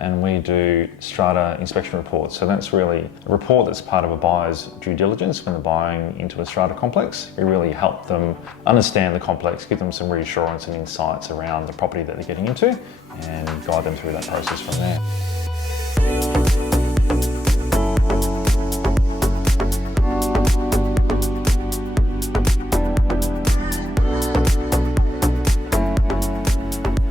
and we do Strata inspection reports. So that's really a report that's part of a buyer's due diligence when they're buying into a Strata complex. We really help them understand the complex, give them some reassurance and insights around the property that they're getting into, and guide them through that process from there.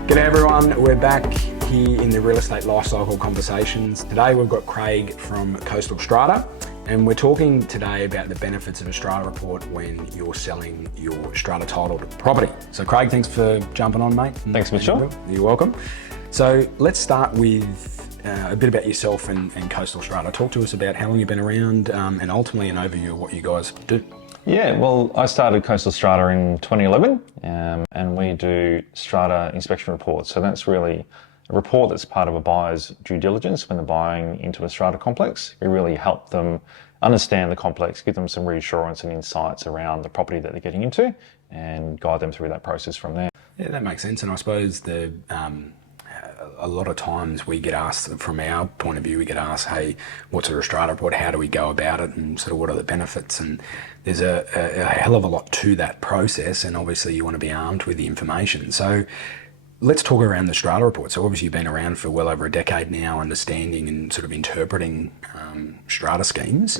G'day everyone, we're back here in the Real Estate Lifecycle Conversations. Today we've got Craig from Coastal Strata, and we're talking today about the benefits of a Strata report when you're selling your Strata titled property. So Craig, thanks for jumping on, mate. Thanks, Mitchell. You're welcome. So let's start with a bit about yourself and Coastal Strata. Talk to us about how long you've been around and ultimately an overview of what you guys do. Yeah, well, I started Coastal Strata in 2011, and we do Strata inspection reports. So that's really a report that's part of a buyer's due diligence when they're buying into a Strata complex. We really help them understand the complex, give them some reassurance and insights around the property that they're getting into, and guide them through that process from there. Yeah, that makes sense. And I suppose a lot of times we get asked, from our point of view, we get asked, hey, what's a Strata report? How do we go about it? And sort of what are the benefits? And there's a hell of a lot to that process. And obviously you want to be armed with the information. So let's talk around the Strata report. So obviously you've been around for well over a decade now, understanding and sort of interpreting Strata schemes.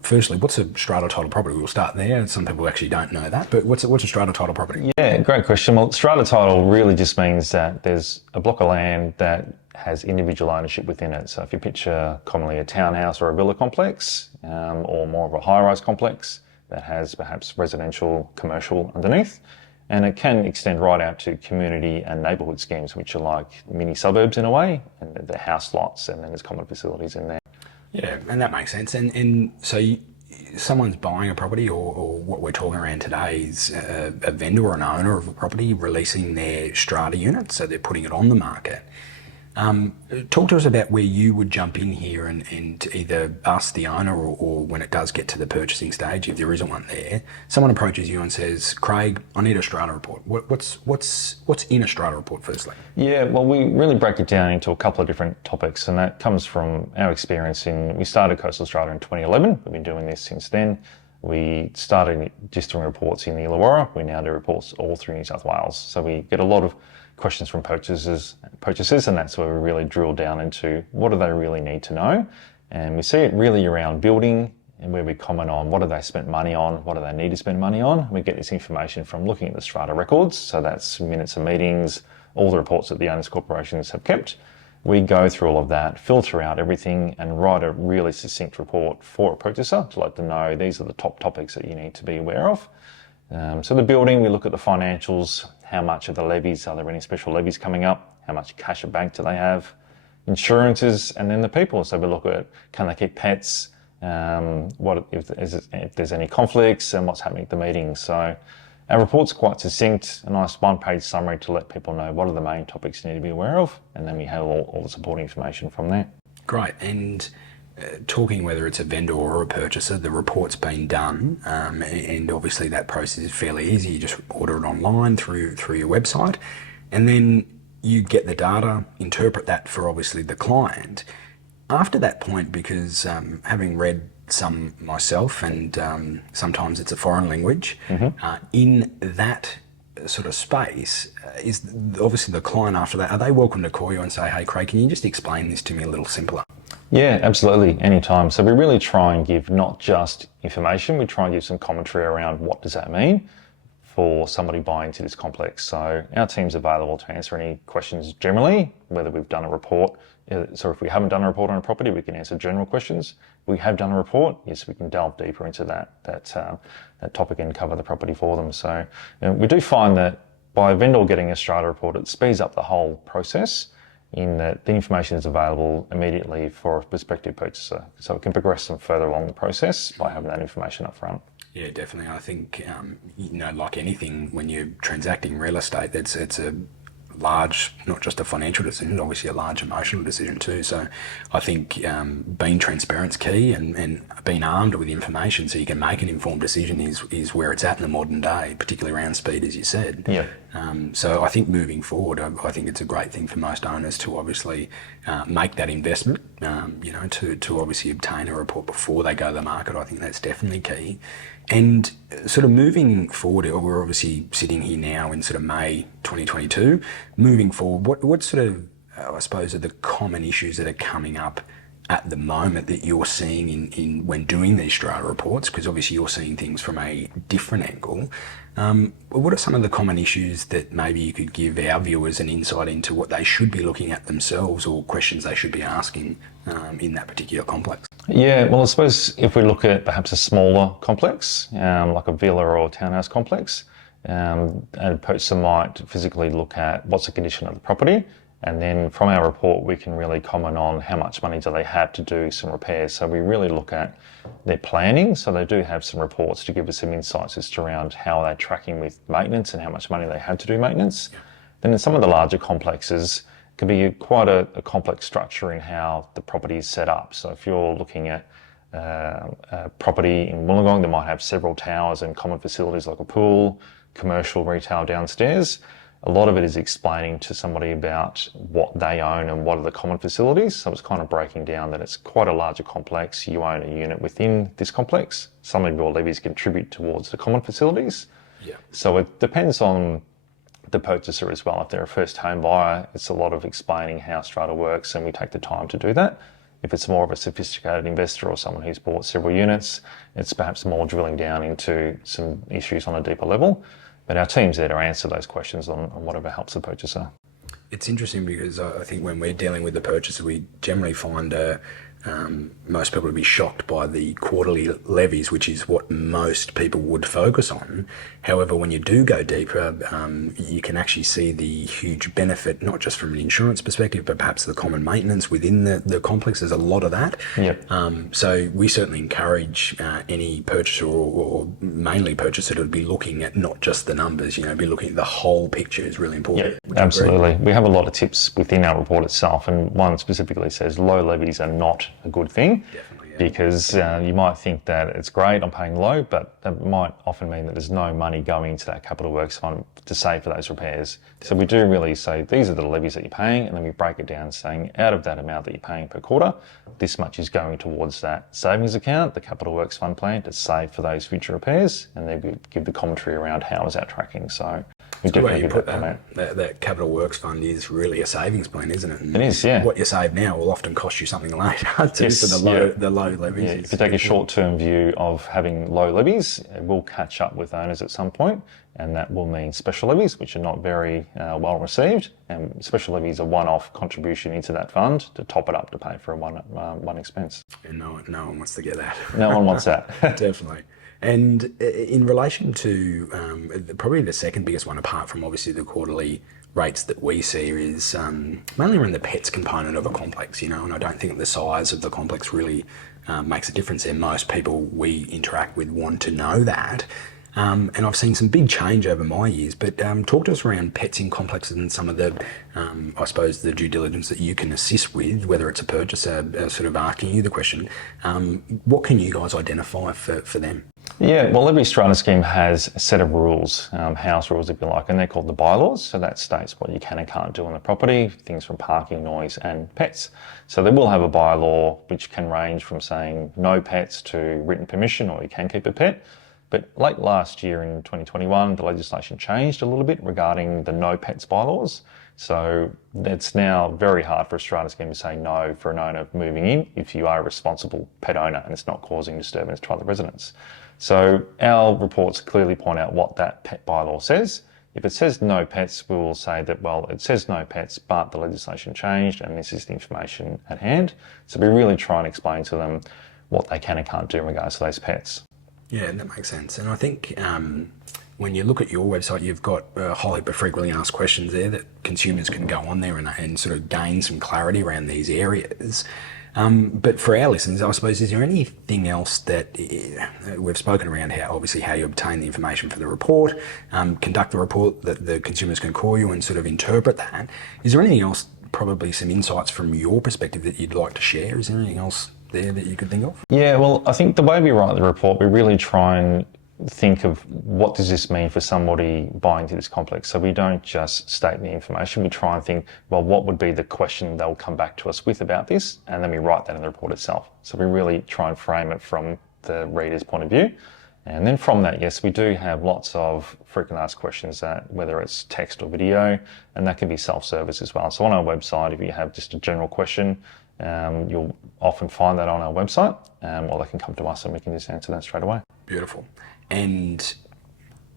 Firstly, what's a Strata title property? We'll start there. Some people actually don't know that, but what's a Strata title property? Yeah, great question. Well, Strata title really just means that there's a block of land that has individual ownership within it. So if you picture commonly a townhouse or a villa complex, or more of a high-rise complex that has perhaps residential, commercial underneath, and it can extend right out to community and neighbourhood schemes, which are like mini suburbs in a way, and they're house lots, and then there's common facilities in there. Yeah, and that makes sense. And so someone's buying a property, or what we're talking around today is a vendor or an owner of a property releasing their Strata unit, so they're putting it on the market. Talk to us about where you would jump in here and either ask the owner or when it does get to the purchasing stage, if there isn't one there, someone approaches you and says, Craig, I need a Strata report. What's in a Strata report firstly? Yeah, well, we really break it down into a couple of different topics, and that comes from our experience we started Coastal Strata in 2011. We've been doing this since then. We started just doing reports in the Illawarra. We now do reports all through New South Wales. So we get a lot of questions from purchasers, and that's where we really drill down into what do they really need to know. And we see it really around building, and where we comment on what do they spend money on, what do they need to spend money on. We get this information from looking at the Strata records, so that's minutes of meetings, all the reports that the owners' corporations have kept. We go through all of that, filter out everything, and write a really succinct report for a purchaser to let them know these are the top topics that you need to be aware of. So the building, we look at the financials, how much of the levies, are there any special levies coming up, how much cash at bank do they have, insurances, and then the people. So we look at, can they keep pets, if there's any conflicts, and what's happening at the meetings. So our report's quite succinct, a nice one-page summary to let people know what are the main topics you need to be aware of, and then we have all the supporting information from there. Great. And talking whether it's a vendor or a purchaser, the report's been done, and obviously that process is fairly easy. You just order it online through your website, and then you get the data, interpret that for obviously the client. After that point, because having read some myself, and sometimes it's a foreign language, in that sort of space, is obviously the client after that, are they welcome to call you and say, hey Craig, can you just explain this to me a little simpler? Yeah, absolutely, anytime. So we really try and give not just information, we try and give some commentary around what does that mean for somebody buying into this complex. So our team's available to answer any questions generally, whether we've done a report. So if we haven't done a report on a property, we can answer general questions. We have done a report, yes, we can delve deeper into that topic and cover the property for them. So we do find that by a vendor getting a Strata report, it speeds up the whole process, in that the information is available immediately for a prospective purchaser. So it can progress them further along the process by having that information up front. Yeah, definitely. I think, like anything, when you're transacting real estate, it's a large, not just a financial decision, obviously a large emotional decision too. So I think being transparent's key, and being armed with information so you can make an informed decision is where it's at in the modern day, particularly around speed, as you said. Yeah. So I think moving forward, I think it's a great thing for most owners to obviously make that investment, to obviously obtain a report before they go to the market. I think that's definitely key. And sort of moving forward, we're obviously sitting here now in sort of May 2022. Moving forward, what sort of, I suppose, are the common issues that are coming up at the moment that you're seeing in when doing these strata reports? Because obviously you're seeing things from a different angle. What are some of the common issues that maybe you could give our viewers an insight into what they should be looking at themselves, or questions they should be asking in that particular complex? Yeah, well, I suppose if we look at perhaps a smaller complex, like a villa or townhouse complex, a purchaser might physically look at what's the condition of the property, and then from our report we can really comment on how much money do they have to do some repairs. So we really look at their planning, so they do have some reports to give us some insights as to around how they're tracking with maintenance and how much money they have to do maintenance. Then in some of the larger complexes, can be quite a complex structure in how the property is set up. So if you're looking at a property in Wollongong that might have several towers and common facilities like a pool, commercial, retail downstairs, a lot of it is explaining to somebody about what they own and what are the common facilities. So it's kind of breaking down that it's quite a larger complex. You own a unit within this complex. Some of your levies contribute towards the common facilities. Yeah. So it depends on the purchaser as well. If they're a first home buyer, it's a lot of explaining how strata works, and we take the time to do that. If it's more of a sophisticated investor or someone who's bought several units, it's perhaps more drilling down into some issues on a deeper level. But our team's there to answer those questions on whatever helps the purchaser. It's interesting because I think when we're dealing with the purchaser, we generally find most people would be shocked by the quarterly levies, which is what most people would focus on. However, when you do go deeper, you can actually see the huge benefit, not just from an insurance perspective, but perhaps the common maintenance within the complex. There's a lot of that. Yep. So we certainly encourage any purchaser or mainly purchaser to be looking at not just the numbers, be looking at the whole picture is really important. Yep, absolutely. We have a lot of tips within our report itself, and one specifically says low levies are not a good thing. Definitely, yeah. Because you might think that it's great, I'm paying low, but that might often mean that there's no money going into that capital works fund to save for those repairs. So we do really say these are the levies that you're paying, and then we break it down saying out of that amount that you're paying per quarter, this much is going towards that savings account, the capital works fund plan, to save for those future repairs, and then we give the commentary around how is that tracking. So we definitely you give put that comment. That capital works fund is really a savings plan, isn't it? And it is, yeah. What you save now will often cost you something later too, Yes, for the low levies. Yeah, if you take a short-term view of having low levies, it will catch up with owners at some point, and that will mean special levies, which are not very well received. And special levies are one-off contribution into that fund to top it up to pay for a one expense. And no one wants to get that. No one wants that. Definitely. And in relation to probably the second biggest one, apart from obviously the quarterly rates that we see, is mainly around the pets component of a complex, and I don't think the size of the complex really makes a difference there. Most people we interact with want to know that. And I've seen some big change over my years, but talk to us around pets in complexes and some of the, I suppose, the due diligence that you can assist with, whether it's a purchaser sort of asking you the question. What can you guys identify for them? Yeah, well, every strata scheme has a set of rules, house rules if you like, and they're called the bylaws. So that states what you can and can't do on the property, things from parking, noise and pets. So they will have a bylaw which can range from saying no pets to written permission, or you can keep a pet. But late last year in 2021, the legislation changed a little bit regarding the no pets bylaws. So it's now very hard for a strata scheme to say no for an owner moving in if you are a responsible pet owner and it's not causing disturbance to other residents. So our reports clearly point out what that pet bylaw says. If it says no pets, we will say that, well, it says no pets, but the legislation changed and this is the information at hand. So we really try and explain to them what they can and can't do in regards to those pets. Yeah, that makes sense. And I think when you look at your website, you've got a whole heap of frequently asked questions there that consumers can go on there and sort of gain some clarity around these areas. But for our listeners, I suppose, is there anything else that we've spoken around how you obtain the information for the report, conduct the report, that the consumers can call you and sort of interpret that. Is there anything else, probably some insights from your perspective that you'd like to share? Is there anything else there that you could think of? Yeah, well, I think the way we write the report, we really try and think of what does this mean for somebody buying into this complex. So we don't just state the information, we try and think, well, what would be the question they'll come back to us with about this? And then we write that in the report itself. So we really try and frame it from the reader's point of view. And then from that, yes, we do have lots of frequently asked questions, that whether it's text or video, and that can be self-service as well. So on our website, if you have just a general question, you'll often find that on our website, or they can come to us and we can just answer that straight away. Beautiful. And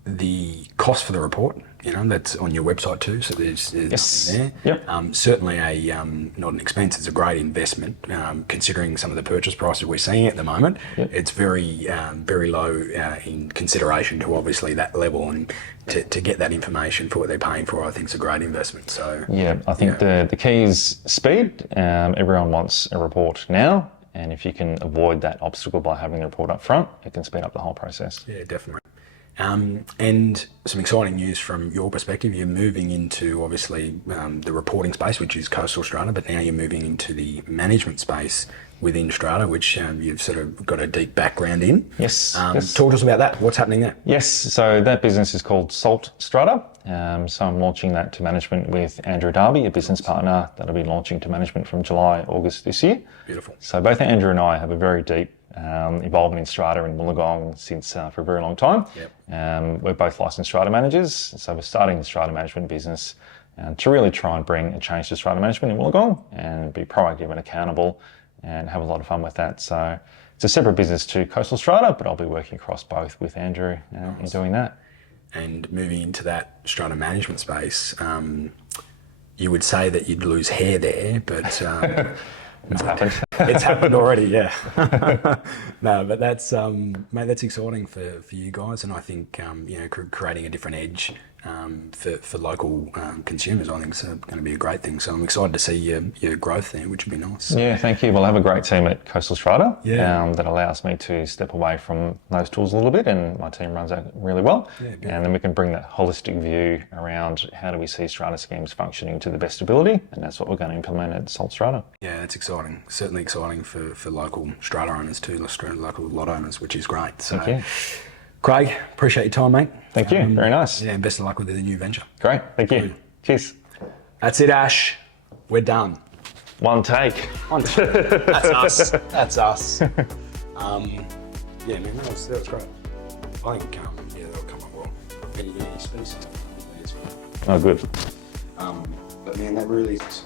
the cost for the report, that's on your website too, so there's Yes. nothing there. Yep. Certainly not an expense, it's a great investment, considering some of the purchase prices we're seeing at the moment. Yep. It's very low in consideration to obviously that level, and to get that information for what they're paying for, I think it's a great investment. So yeah, I think the key is speed. Everyone wants a report now, and if you can avoid that obstacle by having the report up front, it can speed up the whole process. Yeah, definitely. And some exciting news from your perspective. You're moving into obviously the reporting space, which is Coastal Strata, but now you're moving into the management space within Strata, which you've sort of got a deep background in. Yes. Talk to us about that. What's happening there? Yes, so that business is called Salt Strata. So I'm launching that to management with Andrew Darby, a business partner that'll be launching to management from July, August this year. Beautiful. So both Andrew and I have a very deep involvement in Strata and Wollongong since for a very long time. Yep. We're both licensed Strata managers, so we're starting the Strata management business to really try and bring a change to Strata management in Wollongong and be proactive and accountable and have a lot of fun with that. So it's a separate business to Coastal Strata, but I'll be working across both with Andrew in doing that. And moving into that Strata management space, you would say that you'd lose hair there, but It's happened. It's happened already, yeah. No, but that's mate, that's exciting for you guys, and I think creating a different edge for local consumers, I think it's going to be a great thing. So I'm excited to see your growth there, which would be nice. Yeah, thank you. We'll have a great team at Coastal Strata Yeah. that allows me to step away from those tools a little bit, and my team runs that really well. Yeah, and then we can bring that holistic view around how do we see Strata schemes functioning to the best ability, and that's what we're going to implement at Salt Strata. Yeah, that's exciting. Certainly exciting for local Strata owners too, local lot owners, which is great. So, Thank you. Craig, appreciate your time, mate. Thank you. Very nice. Yeah, and best of luck with the new venture. Great. Thank you. Cheers. That's it, Ash. We're done. One take. That's us. That's us. Yeah, man, that was great. I think, that'll come up well. And you spin something. Oh, good. But man, that really is